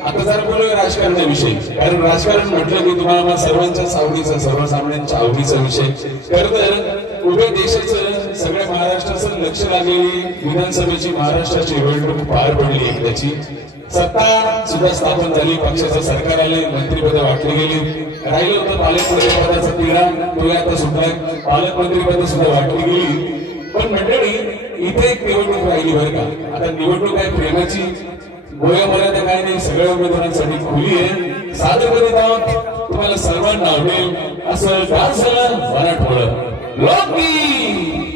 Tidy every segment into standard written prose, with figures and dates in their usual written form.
आता जरा बोलूया राजकारणाविषयी, कारण राजकारण म्हटलं की तुम्हाला सर्वांच्याच आवडीचा, सर्वसामान्यांच्या आवडीचा विषय. खरं तर उभ्या देशाचं, सगळ्या महाराष्ट्राचं लक्ष लागलेली विधानसभेची महाराष्ट्राची निवडणूक पार पडली. एकदाची सत्ता सुद्धा स्थापन झाली, पक्षाचं सरकार आले, मंत्रिपद वाटली गेली. राहिलं होतं पालकमंत्री पदाचा तिढा, तो आता सुटलाय. पालकमंत्री पद सुद्धा वाटली गेली. पण मंडळी इथे एक निवडणूक राहिली बरं का. आता निवडणूक आहे प्रेमाची, गोया मर्यादा काय नाही, सगळ्या उमेदवारांसाठी खुली आहे. सादर करीत आहोत तुम्हाला सर्वांना आवडेल असं गाजलं मराठवाडा लोकगीत.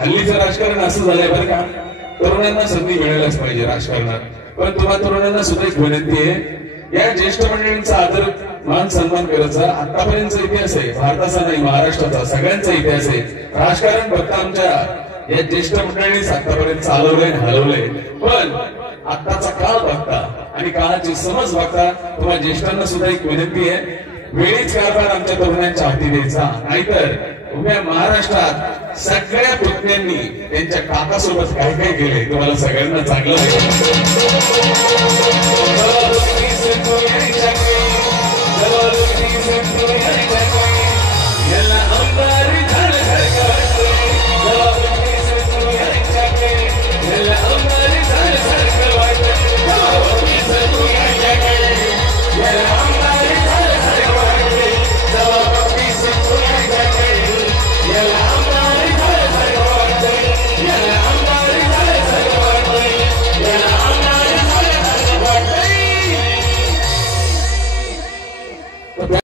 हल्लीचं राजकारण असं झालंय बरं का, तरुणांना संधी मिळायलाच पाहिजे राजकारणात. पण तुम्हाला तरुणांना सुद्धा एक विनंती आहे, या ज्येष्ठ मंडळींचा आदर मान सन्मान करायचा. आतापर्यंतचा इतिहास आहे भारताचा नाही, महाराष्ट्राचा, सगळ्यांचा इतिहास आहे. राजकारण फक्त आमच्या या ज्येष्ठ मंडळींनीच आतापर्यंत चालवलंय, हलवलंय. पण आताचा काळ बघता आणि काळाची समज बघता तुम्हाला ज्येष्ठांना सुद्धा एक विनंती आहे, वेळीच कारभार आमच्या तरुणांच्या हाती द्यायचा. नाहीतर उभ्या महाराष्ट्रात सगळ्या पुतण्यांनी त्यांच्या काकासोबत काय काय केले तुम्हाला सगळ्यांना चांगलं माहिती.